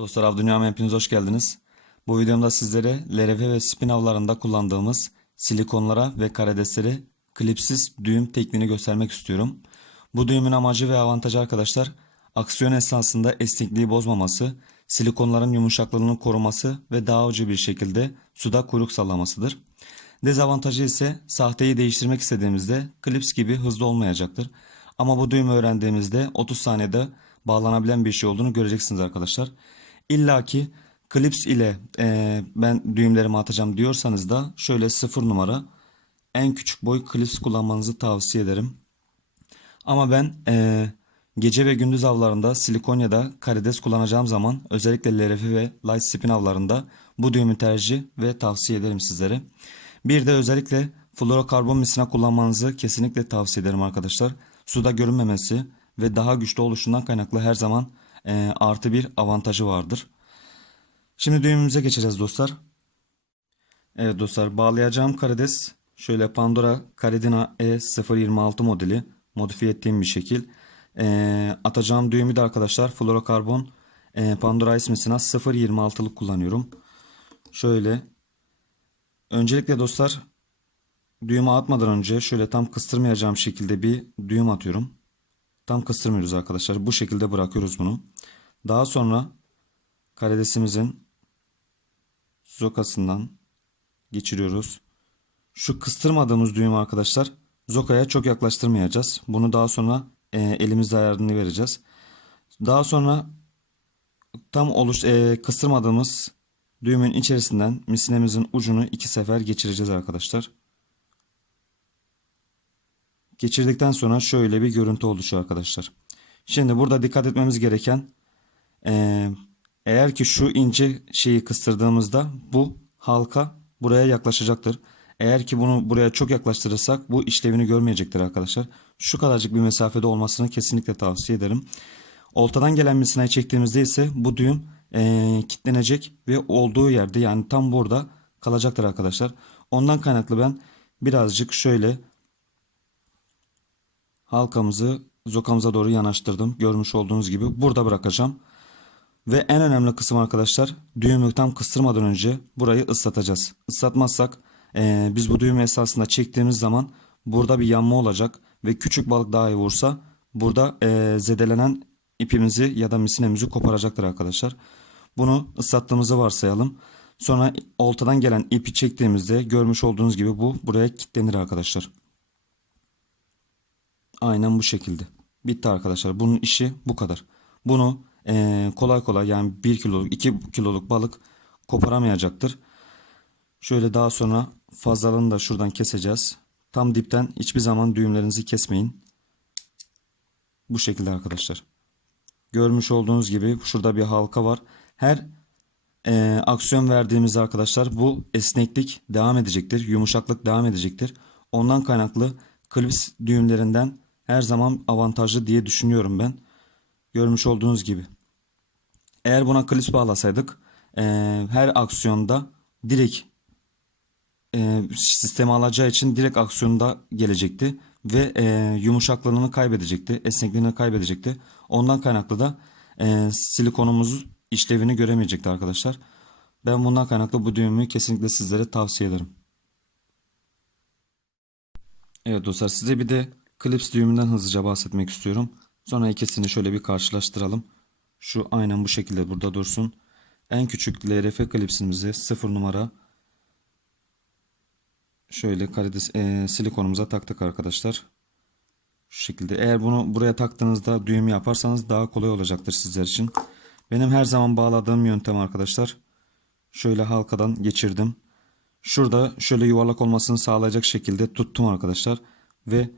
Dostlar Av Dünya'ma hepiniz hoş geldiniz. Bu videomda sizlere LRF ve spin avlarında kullandığımız silikonlara ve karidesleri klipsiz düğüm tekniğini göstermek istiyorum. Bu düğümün amacı ve avantajı arkadaşlar aksiyon esnasında esnekliği bozmaması, silikonların yumuşaklığını koruması ve daha ucu bir şekilde suda kuyruk sallamasıdır. Dezavantajı ise sahteyi değiştirmek istediğimizde klips gibi hızlı olmayacaktır. Ama bu düğümü öğrendiğimizde 30 saniyede bağlanabilen bir şey olduğunu göreceksiniz arkadaşlar. İlla ki klips ile e, ben düğümlerimi atacağım diyorsanız da şöyle 0 numara en küçük boy klips kullanmanızı tavsiye ederim. Ama ben e, gece ve gündüz avlarında silikon da karides kullanacağım zaman özellikle LRF ve light spin avlarında bu düğümü tercih ve tavsiye ederim sizlere. Bir de özellikle fluorokarbon misina kullanmanızı kesinlikle tavsiye ederim arkadaşlar. Suda görünmemesi ve daha güçlü oluşundan kaynaklı her zaman e, artı bir avantajı vardır. Şimdi düğümümüze geçeceğiz dostlar. Evet dostlar bağlayacağım karides şöyle Pandora Caridina E026 modeli modifiye ettiğim bir şekil. E, atacağım düğümü de arkadaşlar fluorokarbon e, Pandora ismisine 0.26'lık kullanıyorum. Şöyle öncelikle dostlar düğümü atmadan önce şöyle tam kıstırmayacağım şekilde bir düğüm atıyorum. Tam kıstırmıyoruz arkadaşlar. Bu şekilde bırakıyoruz bunu. Daha sonra karidesimizin zokasından geçiriyoruz. Şu kıstırmadığımız düğümü arkadaşlar zokaya çok yaklaştırmayacağız. Bunu daha sonra e, elimizde ayarını vereceğiz. Daha sonra tam oluş e, kıstırmadığımız düğümün içerisinden misinemizin ucunu iki sefer geçireceğiz arkadaşlar. Geçirdikten sonra şöyle bir görüntü oluşuyor arkadaşlar. Şimdi burada dikkat etmemiz gereken eğer ki şu ince şeyi kıstırdığımızda bu halka buraya yaklaşacaktır. Eğer ki bunu buraya çok yaklaştırırsak bu işlevini görmeyecektir arkadaşlar. Şu kadarcık bir mesafede olmasını kesinlikle tavsiye ederim. Oltadan gelen misinayı çektiğimizde ise bu düğüm e, kilitlenecek ve olduğu yerde yani tam burada kalacaktır arkadaşlar. Ondan kaynaklı ben birazcık şöyle halkamızı zokamıza doğru yanaştırdım. Görmüş olduğunuz gibi burada bırakacağım. Ve en önemli kısım arkadaşlar düğümü tam kıstırmadan önce burayı ıslatacağız. Islatmazsak e, biz bu düğümü esasında çektiğimiz zaman burada bir yanma olacak ve küçük balık daha iyi vursa burada e, zedelenen ipimizi ya da misinemizi koparacaktır arkadaşlar. Bunu ıslattığımızı varsayalım. Sonra oltadan gelen ipi çektiğimizde görmüş olduğunuz gibi bu buraya kilitlenir arkadaşlar. Aynen bu şekilde. Bitti arkadaşlar. Bunun işi bu kadar. Bunu eee, kolay kolay yani 1 kiloluk 2 kiloluk balık koparamayacaktır. Şöyle daha sonra fazlalığını da şuradan keseceğiz. Tam dipten hiçbir zaman düğümlerinizi kesmeyin. Bu şekilde arkadaşlar. Görmüş olduğunuz gibi şurada bir halka var. Her eee, aksiyon verdiğimizde arkadaşlar bu esneklik devam edecektir. Yumuşaklık devam edecektir. Ondan kaynaklı klips düğümlerinden her zaman avantajlı diye düşünüyorum ben. Görmüş olduğunuz gibi. Eğer buna klips bağlasaydık eee, her aksiyonda direkt eee sistemi alacağı için direkt aksiyonda gelecekti ve eee, yumuşaklığını kaybedecekti, esnekliğini kaybedecekti. Ondan kaynaklı da eee silikonumuz işlevini göremeyecekti arkadaşlar. Ben bundan kaynaklı bu düğümü kesinlikle sizlere tavsiye ederim. Evet dostlar size bir de klips düğümünden hızlıca bahsetmek istiyorum. Sonra ikisini şöyle bir karşılaştıralım. Şu aynen bu şekilde burada dursun. En küçük LRF klipsimizi 0 numara şöyle karides e, silikonumuza taktık arkadaşlar. Şu şekilde. Eğer bunu buraya taktığınızda düğüm yaparsanız daha kolay olacaktır sizler için. Benim her zaman bağladığım yöntem arkadaşlar. Şöyle halkadan geçirdim. Şurada şöyle yuvarlak olmasını sağlayacak şekilde tuttum arkadaşlar. Ve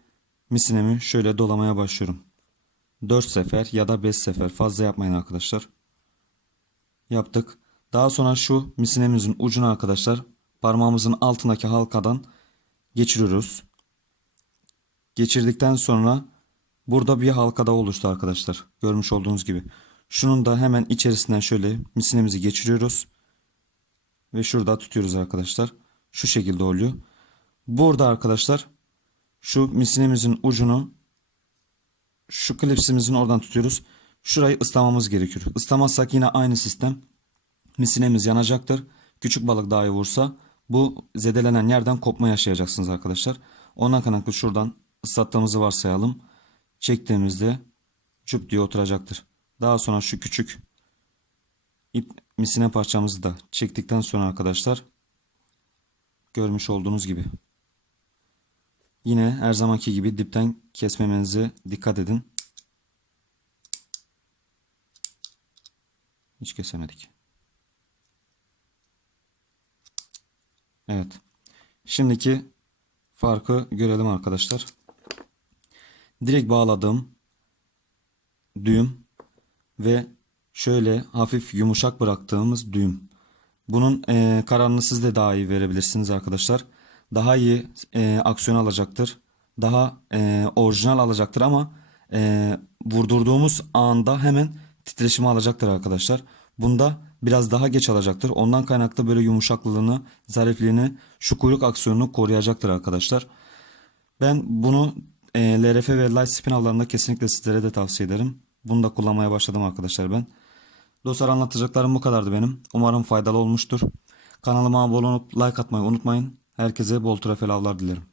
misinemi şöyle dolamaya başlıyorum. 4 sefer ya da 5 sefer fazla yapmayın arkadaşlar. Yaptık. Daha sonra şu misinemizin ucunu arkadaşlar parmağımızın altındaki halkadan geçiriyoruz. Geçirdikten sonra burada bir halkada oluştu arkadaşlar. Görmüş olduğunuz gibi. Şunun da hemen içerisinden şöyle misinemizi geçiriyoruz. Ve şurada tutuyoruz arkadaşlar. Şu şekilde oluyor. Burada arkadaşlar şu misinemizin ucunu şu klipsimizin oradan tutuyoruz. şurayı ıslamamız gerekiyor. Islamazsak yine aynı sistem misinemiz yanacaktır. Küçük balık dahi vursa bu zedelenen yerden kopma yaşayacaksınız arkadaşlar. Ondan kaynaklı şuradan ıslattığımızı varsayalım. Çektiğimizde çüp diye oturacaktır. Daha sonra şu küçük ip misine parçamızı da çektikten sonra arkadaşlar görmüş olduğunuz gibi yine her zamanki gibi dipten kesmemenize dikkat edin. Hiç kesemedik. Evet. Şimdiki farkı görelim arkadaşlar. Direkt bağladığım düğüm ve şöyle hafif yumuşak bıraktığımız düğüm. Bunun eee kararını siz de daha iyi verebilirsiniz arkadaşlar. Daha iyi eee, aksiyon alacaktır. Daha eee, orijinal alacaktır ama eee, vurdurduğumuz anda hemen titreşimi alacaktır arkadaşlar. Bunda biraz daha geç alacaktır. Ondan kaynaklı böyle yumuşaklığını, zarifliğini, şu kuyruk aksiyonunu koruyacaktır arkadaşlar. Ben bunu e, LRF ve Light Spin avlarında kesinlikle sizlere de tavsiye ederim. Bunu da kullanmaya başladım arkadaşlar ben. Dostlar anlatacaklarım bu kadardı benim. Umarım faydalı olmuştur. Kanalıma abone olup like atmayı unutmayın. Herkese bol trafel avlar dilerim.